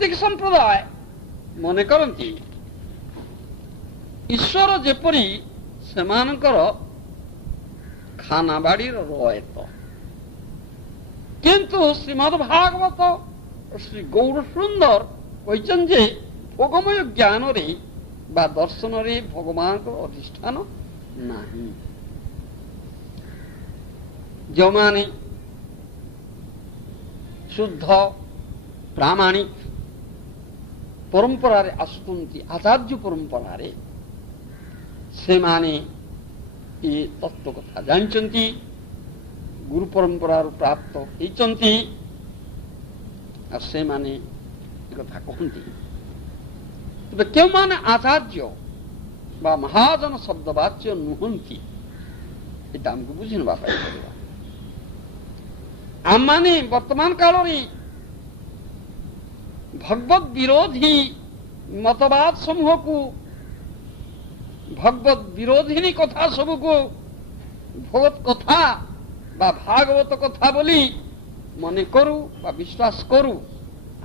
नास्तिक संप्रदाय मने करती ईश्वर जेपरी सेमानकर खाना बाड़ी रयत किंतु श्रीमद् भागवत श्री गौर सुंदर कहचन जे भोगमय ज्ञान रे बा दर्शन रे भगवान को अधिष्ठान नहीं। जो माने शुद्ध प्रामाणिक परंपरा रे आसुचंती आचार्य परंपरा रे से माने ये तत्व कथा जानचंती गुरु परंपरा प्राप्त होइचंती और से माने कथा कहती। तबे क्यों माने आचार्य बा महाजन शब्दवाच्य नुहंती एटा हमको बुझिनबा पाई पड़िबा। आम माने वर्तमान काल रे भगवत विरोधी मतवाद समूह को भगवत विरोधी कथा सब को भगवत कथा बा भागवत कथा बोली मने करू बा विश्वास करू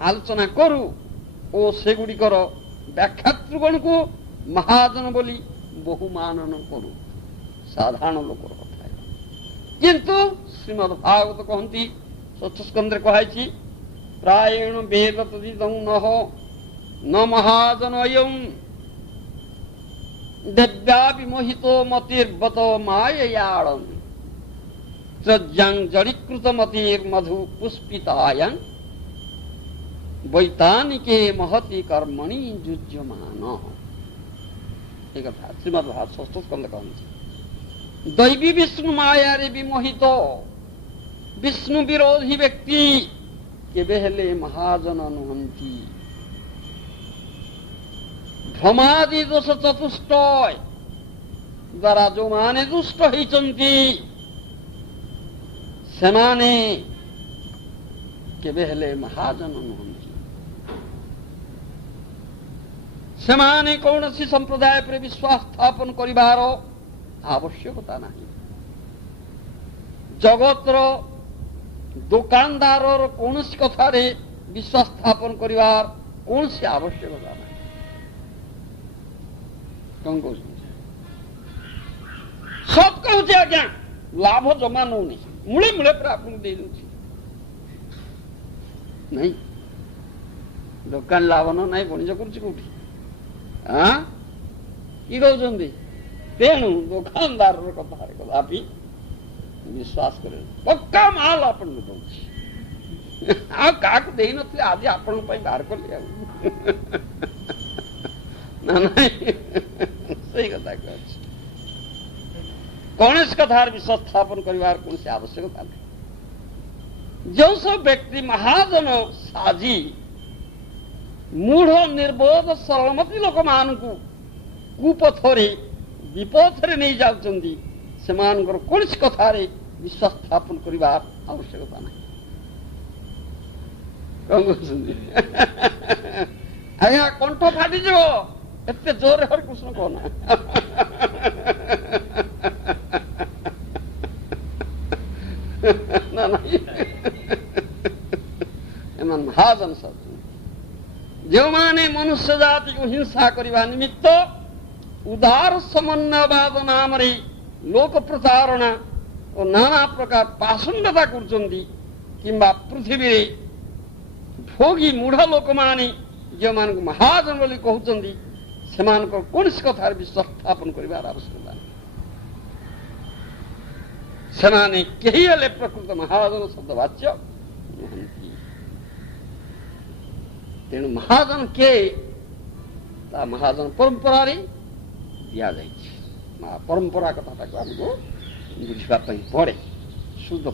आलोचना करू ओ सेगुड़िकर व्याख्यातृगण को महाजन बोली बहुमानन करू साधारण लोकर कथा। किंतु श्रीमद् भागवत कहती षष्ठ स्कंदे कहाई प्रायण वेद तदिदं न महाजन अयं देव्या विमोहितो मतिर्बत माययाड़ं त्रज्यां जड़ीकृत मतिर्मधु पुष्पितायं वैतानिके महति कर्मणि युज्यमान। एक कथा श्रीमद् भागवत षष्ठ स्कंद कहते दैवी विष्णु माया रे विमोहित विष्णु विरोधी व्यक्ति केबे हेले महाजन नुहंती। भ्रमादि दोष चतुष्टय द्वारा जो माने दुष्ट होइचंती सेमाने केबे हेले महाजन नुहंती। सेमाने कौनसी संप्रदाय पर विश्वास स्थापन करिबार आवश्यकता नहीं। जगतर दुकानदार कौन कथा रे विश्वास स्थापन करिवार कौन सी आवश्यकता नहीं। कौन कह सब कहते आज्ञा लाभ जमा नौनी मूले मूले आपको दे दूसरी नहीं दुकान लाभ न नहीं बणिज करुच्ची हाँ कि कहते तेणु दुकानदार कथा कदापि विश्वास करे पक्का माल आपन दउछि आ काक देई नथि आज आपन पई बाहर कर लिया ना नहीं सही कथा कहछि। कौन कथार विश्वास स्थापन करिवार कौन से आवश्यकता नहीं। जो सब व्यक्ति महाजन साजी मूढ़ निर्बोध सरलमती लोक मान को कुपथरे विपथरे नहीं जाउचंदी सेमानकर कौन कथा रे विश्वास स्थापन करिवार आवश्यकता नहीं। आज्ञा कंठ फाटी जो एते जोर हर कृष्ण कहना ना नहीं एमन महाजन सब जो माने मनुष्य जाति को हिंसा करिवा निमित्त उदार समन्वयवाद नाम रे लोक प्रचारणा और नाना प्रकार पाषंडता करचंदी किंबा पृथ्वी रे भोगी मूढ़ लोक माने जो मान महाजन बोली कहउचंदी सेमान को कौन कथार विश्वास स्थापन करिवार आवश्यकता नहीं। सेमाने केही हेले प्रकृत महाजन शब्दवाच्य नुहंती। तेणु महाजन के ता महाजन परंपरा रे दिया जाइछि। परंपरा कथा हमको बुझा पड़े शुद्ध